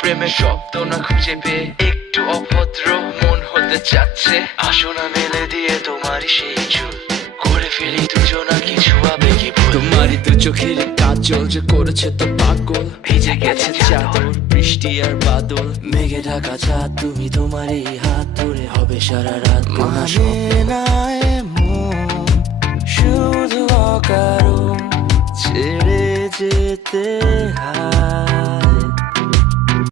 প্রেমের শব্দ না খুঁজে পেয়ে একটু অভদ্র মন হতে চাচ্ছে। আসো না মেলে দিয়ে তোমারই সেই চুল, করে ফেলি দুজনা কিছু আবেগী ভুল। তোমারই দু চোখের কাজল যে করেছে তো পাগল, ভিজে গেছে চাদর বৃষ্টি আর বাদল, মেঘে ঢাকা চাঁদ তুমি তোমার এই হাত ধরে হবে সারা রাত। মানে না এমন শুধু অকারণ ছেড়ে যেতে হয়।